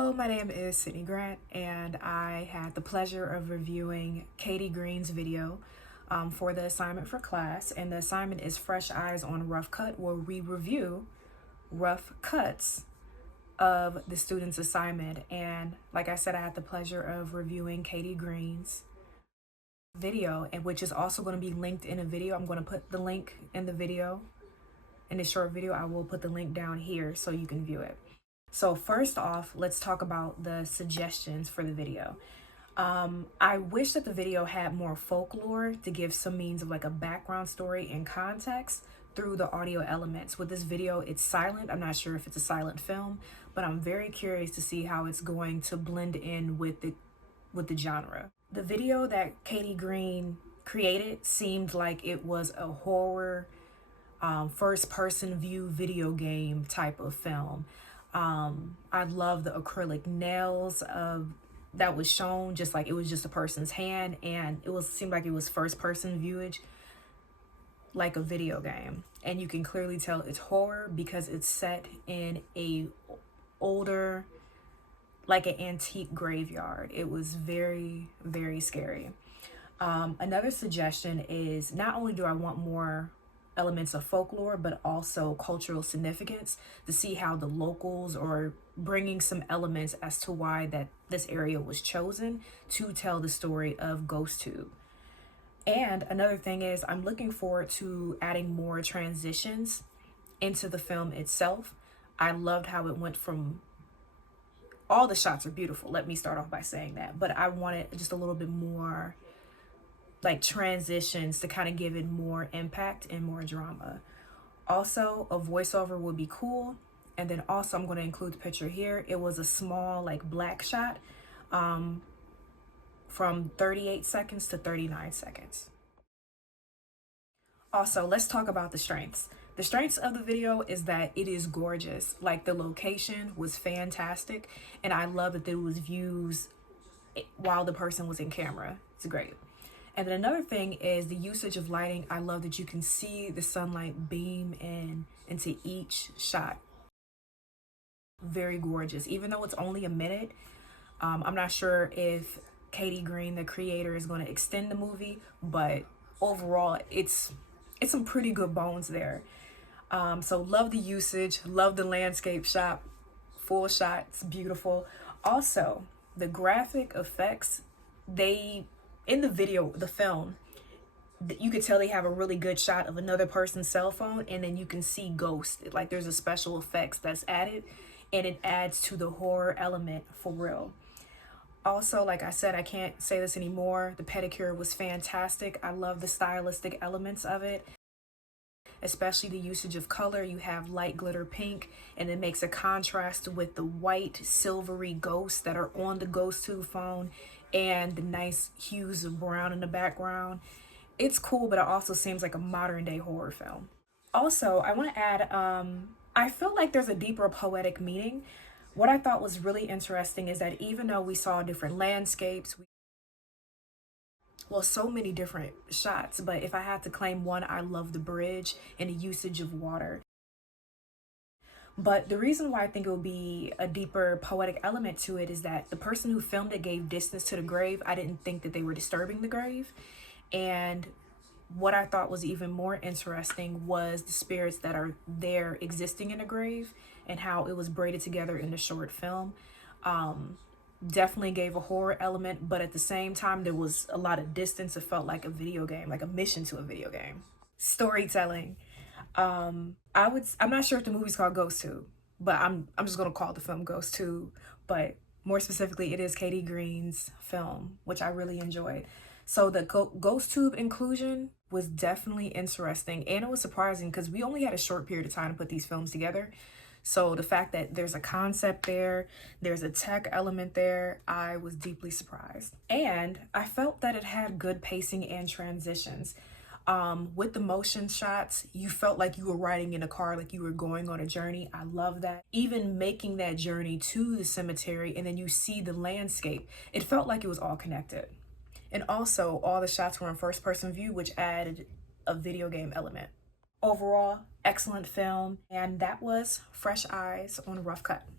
Hello, my name is Sydney Grant, and I had the pleasure of reviewing Katie Green's video for the assignment for class. And the assignment is Fresh Eyes on Rough Cut, where we review rough cuts of the student's assignment. And like I said, I had the pleasure of reviewing Katie Green's video, and which is also going to be linked in a video. I'm going to put the link in the video. In this short video, I will put the link down here so you can view it. So first off, let's talk about the suggestions for the video. I wish that the video had more folklore to give some means of like a background story and context through the audio elements. With this video, it's silent. I'm not sure if it's a silent film, but I'm very curious to see how it's going to blend in with the genre. The video that Katie Green created seemed like it was a horror first-person view video game type of film. I love the acrylic nails that was shown, just like it was just a person's hand, and seemed like it was first-person viewage, like a video game. And you can clearly tell it's horror because it's set in a older, like an antique graveyard. It was very, very scary. Another suggestion is, not only do I want more elements of folklore, but also cultural significance, to see how the locals are bringing some elements as to why that this area was chosen to tell the story of Ghost Tube. And another thing is, I'm looking forward to adding more transitions into the film itself. I loved how it went from, all the shots are beautiful, let me start off by saying that, but I wanted just a little bit more like transitions to kind of give it more impact and more drama. Also, a voiceover would be cool. And then also, I'm going to include the picture here. It was a small like black shot from 38 seconds to 39 seconds. Also, let's talk about the strengths. The strengths of the video is that it is gorgeous. Like, the location was fantastic, and I love that there was views while the person was in camera. It's great. And then another thing is the usage of lighting. I love that you can see the sunlight beam into each shot. Very gorgeous. Even though it's only a minute, I'm not sure if Katie Green, the creator, is going to extend the movie, but overall, it's some pretty good bones there. So love the usage, love the landscape shot, full shot, it's beautiful. Also, the graphic effects, in the video, the film, you could tell they have a really good shot of another person's cell phone, and then you can see ghosts. Like, there's a special effects that's added, and it adds to the horror element for real. Also, like I said, I can't say this anymore, the pedicure was fantastic. I love the stylistic elements of it, especially the usage of color. You have light glitter pink, and it makes a contrast with the white silvery ghosts that are on the Ghost Tube phone, and the nice hues of brown in the background. It's cool, but it also seems like a modern day horror film. Also, I want to add, I feel like there's a deeper poetic meaning. What I thought was really interesting is that even though we saw different landscapes, so many different shots, but if I had to claim one, I love the bridge and the usage of water. But the reason why I think it would be a deeper poetic element to it is that the person who filmed it gave distance to the grave. I didn't think that they were disturbing the grave. And what I thought was even more interesting was the spirits that are there existing in the grave and how it was braided together in the short film. Definitely gave a horror element, but at the same time, there was a lot of distance. It felt like a video game, like a mission to a video game. Storytelling. I'm not sure if the movie's called Ghost Tube, but I'm just gonna call the film Ghost Tube. But more specifically, it is Katie Green's film, which I really enjoyed. So the Ghost Tube inclusion was definitely interesting, and it was surprising because we only had a short period of time to put these films together. So the fact that there's a concept there, there's a tech element there, I was deeply surprised. And I felt that it had good pacing and transitions. With the motion shots, you felt like you were riding in a car, like you were going on a journey. I love that. Even making that journey to the cemetery, and then you see the landscape, it felt like it was all connected. And also, all the shots were in first person view, which added a video game element. Overall, excellent film, and that was Fresh Eyes on Rough Cut.